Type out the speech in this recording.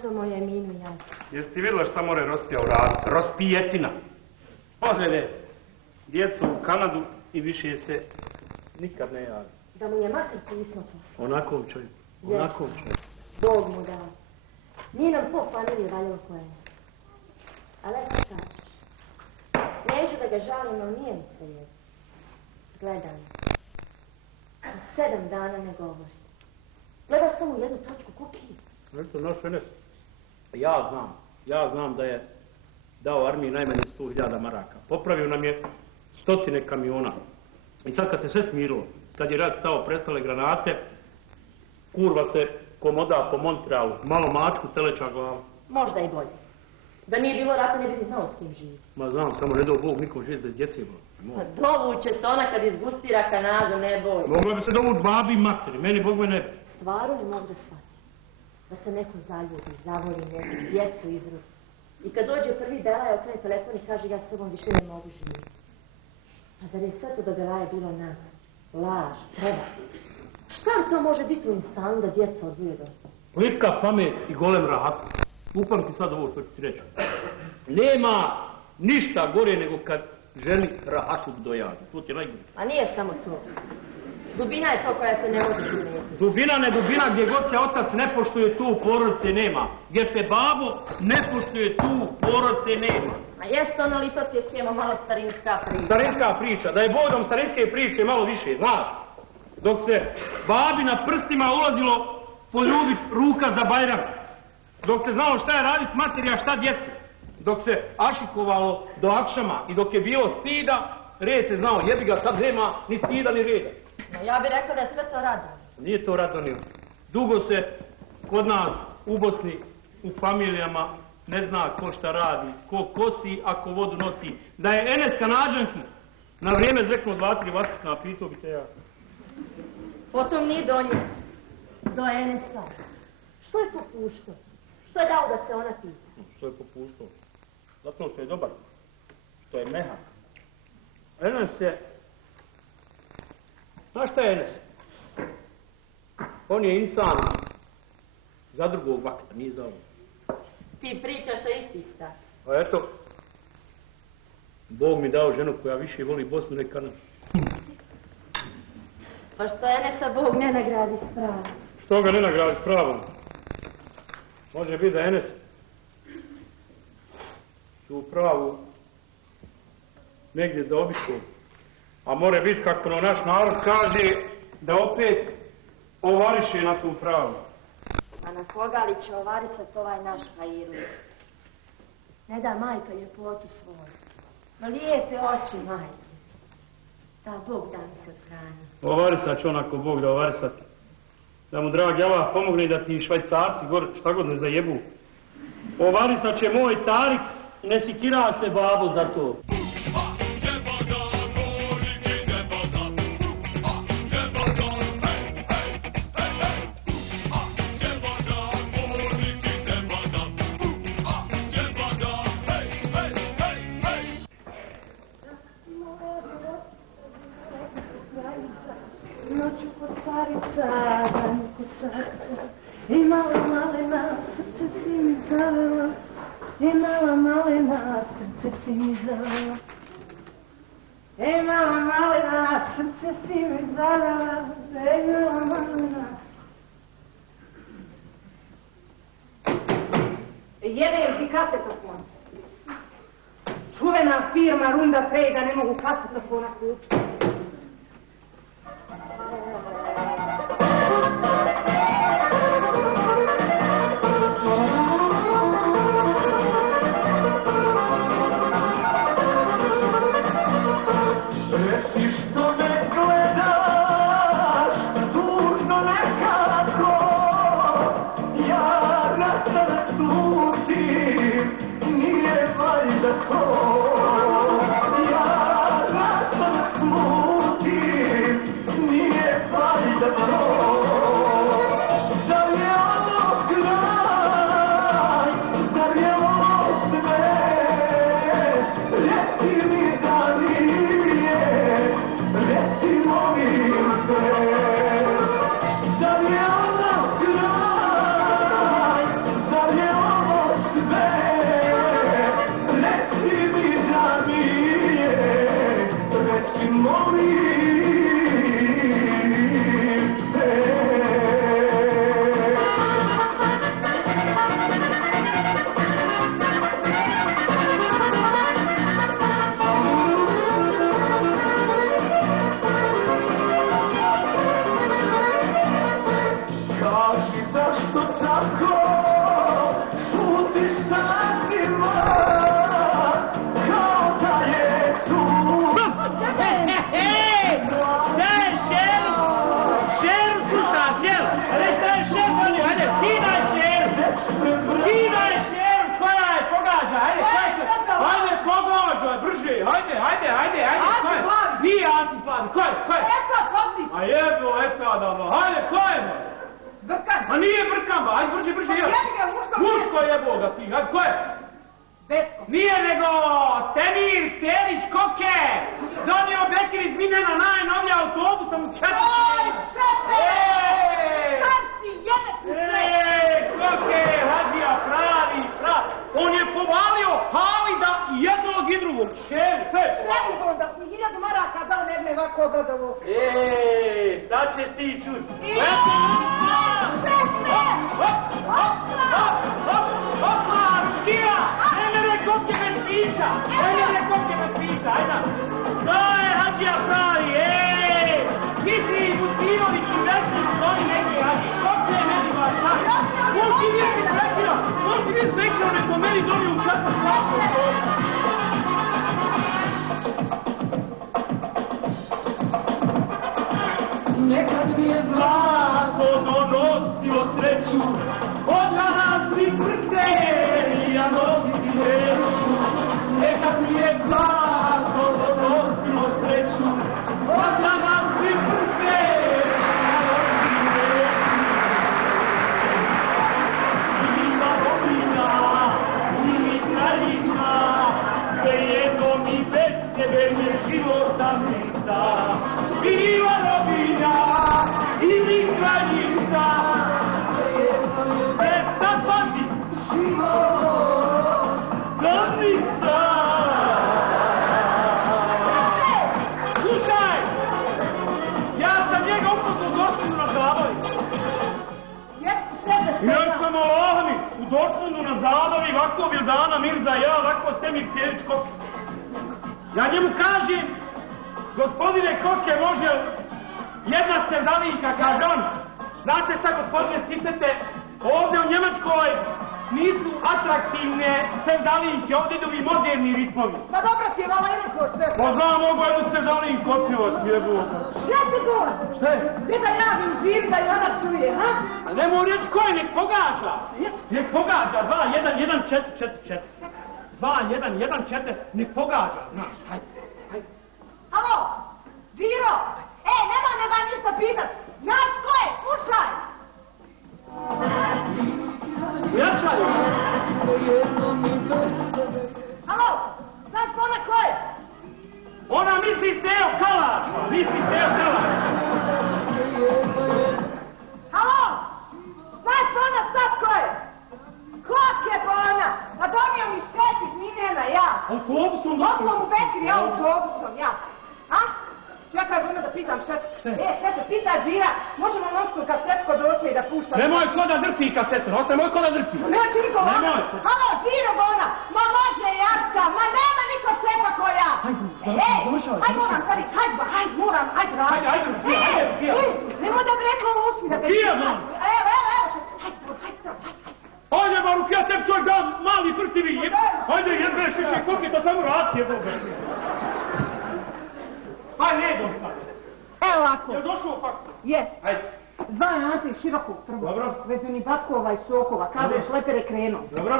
su moje Eminu ja. Jesi ti vidjela šta more Rospija uraditi? Rospijetina. Odvede djecu u Kanadu i više se nikad ne javi. Da mu je mater pismo poslao. Onakov čovjek. Onakov čovjek. Bog mu dao. Nije nam po familije valjalo koje. Ali eto šta ćeš. Neću da ga žalim, ali nije mi sve jedno. Gledam. 7 dana ne govori. Gleda samo u jednu točku kuki. Eto, naš Enes. Ja znam da je dao armiji najmanje 100.000 maraka. Popravio nam je 100 kamiona. I sad kad se sve smirilo, kad je rat stao, prestale granate, kurva se komoda po Montrealu, malo mačku, teleća glava. Možda i bolje. Da nije bilo rata, ne bi ti znao s kim živi. Ma znam, samo ne dao Bog nikom živjeti bez djece. Dovuće se ona kad izgustira Kanadu, ne boj. Mogla bi se dovući babi i materi, meni Bog me ne... Stvarno ne mogu da shvatim. Da se neko zaljubi, zavoli neku djecu izruči. I kad dođe prvi Belaja, okrene telefon i kaže ja s tobom više ne mogu živjeti. A zar je sve to do Belaja bilo nas? Laž, treba. Šta to može biti u insanu da djeca odbuje do? Plitka pamet i golem rahat. Upamti sad ovo što ću ti reći. Nema ništa gore nego kad ženi rahatuk dojadi. To ti je najgore. A nije samo to. Dubina je to koja se ne može primijeti. Dubina ne dubina, gdje god se otac ne poštuje, tu porodice nema. Gdje se babo ne poštuje, tu porodice nema. A jeste ono li to ti je skema malo starinska priča? Starinska priča, da je bodom starinske priče malo više, znaš. Dok se babi na prstima ulazilo poljubit ruka za Bajram. Dok se znalo šta je radit materija, šta djece. Dok se ašikovalo do akšama i dok je bilo stida, red se znao, jebi ga, sad nema ni stida ni reda. No, ja bih rekao da je sve to radno. Nije to radno. Dugo se kod nas u Bosni, u familijama, ne zna ko šta radi, ko kosi, ako vodu nosi. Da je Enes Kanađanki na vrijeme zveknuo 2-3 vaskrsna, pitao bi te ja. Potom nije do nje. Do Enesa. Što je popuštao? Što je dao da se ona pita? Što je popuštao? Zato što je dobar. Što je mehak. Enes je... Znaš šta je Enes? On je insan za drugog vakta, nije za ovo. Ti pričaš o istista. A eto, Bog mi dao ženu koja više voli Bosnu nek Kanadu. Pa što Enesa Bog ne nagradi s pravom? Što ga ne nagradi s pravom? Može biti da Enes tu pravu negdje zaobišao. A more biti, kako nam naš narod kaže, da opet ovariše na tu pravu. A na koga li će ovarisat ovaj naš Hairu? Ne da majka ljepotu svoju. No lijepe oči majke. Da Bog da mi se odhrani. Ovarisat će onako Bog da ovarisat. Da mu dragi Allah pomogne da ti Švajcarci gore šta god ne zajebu. Ovarisat će moj Tarik, ne sikira se babo za to. Noću kocarica, dan kocarica, i mala malena, srce si mi zavela, i mala malena, srce si mi zavela. I mala malena, srce si mi zavela, i mala malena. Jedem ti kasetofon. Čuvena firma Runda Trade ne mogu kasetofona kupiti. Come on. ko je? Esad, Hodnić! A jebo Esada, ba, hajde, ko je? Brkan! Ma nije Brkan, ba, hajde brže, jel? Jebi ga, Muško jebo ga ti, hajde, ko je? Besko! Nije nego Temir Ksterić Koke! Donio Bekir iz Miljana najnovija autobusom u četvrti! Oj, šefe! Sam si jebe tu sve! Koke, Hadija, pravi. On je povalio Halida i jednog i drugog. Sve. Šefu, da si 1000 maraka dao ne bi ovako obradovo. Sad ćeš ti čuti. Šefe! Hopla, Rukija! Ne mere Koke bez pića! Ajde! To je Hadija pravi, Mitri i Butinović i Vesnić, oni neki Hadija. Koke je meni vas, Multi vidjeti prekrio, neko meni dobio u čatak svako. Nekad mi je zlato donosilo sreću, od danas mi prste i ja nositi neću. Nekad mi je zlato donosilo sreću, od danas mi prste i ja nositi neću. Ima robina, i mi kraljica, svejedno mi bez tebe je života misa. Ima robina, i mi kraljica, bez sad pazi, života misa. Slušaj, ja sam njega upoznao u Dortmundu na zabavi. Ja sam Allahami, u Dortmundu na zabavi, ovako Vildana Mirza, ja ovako Temir Ksterić Koke. Ja njemu kažem, gospodine Koke, može jedna sevdalijka, kaže on. Znate šta, gospodine, stisnete, ovdje u Njemačkoj nisu atraktivne sevdalijke, ovdje idu i moderni ritmovi. Ma dobro ti je, vala inako sve. Pa znam, mogu jednu sevdalijku otpjevati, jebu. Šta ti to? Šta je? Gdje da javim živi da i ona čuje, ha? A ne mogu reći ko je, nek pogađa. Nek pogađa, 2, 1, 1, 4, 4, 4. 2, 1, 1, 4, nek pogađa, znaš, hajde. Halo, Điro, nema ništa pitat. Znaš ko je, slušaj. Jačaj! Halo, znaš ko ona ko je? Ona misli Teo Kalač, Halo, znaš ko ona sad ko je? Koke bona, pa donio mi šef iz Miljana, ja. Autobusom? Poslom u Bekir, ja autobusom, ja. A? Čekaj, vrlo da pitam šef. Šefe, pita Đira, možemo nosku kasetko doći i da pušta? Nemoj ko da drpi kasetu, nemoj ko da drpi. Nema ti niko laka. Nemoj. Halo, Điro bona, ma može Jarka, ma nema niko sepa ko ja. Hajde, moram sad ići, hajde, moram, hajde. Nemoj da bi rekla u usmi da te... Gdje, man? Evo, hajde. Ajde, Maruk, ja tebi čovjek dam mali prtivi, ajde, jebeš više Koke, to samo rati, jeboga. Ajde, redom sad. Evo ovako. Je došao u faktu? Je. Ajde. Zvao je Ante Širokog prvo. Dobro. Vezuni Batkova i Sokova, kaže šlepere krenuo. Dobro.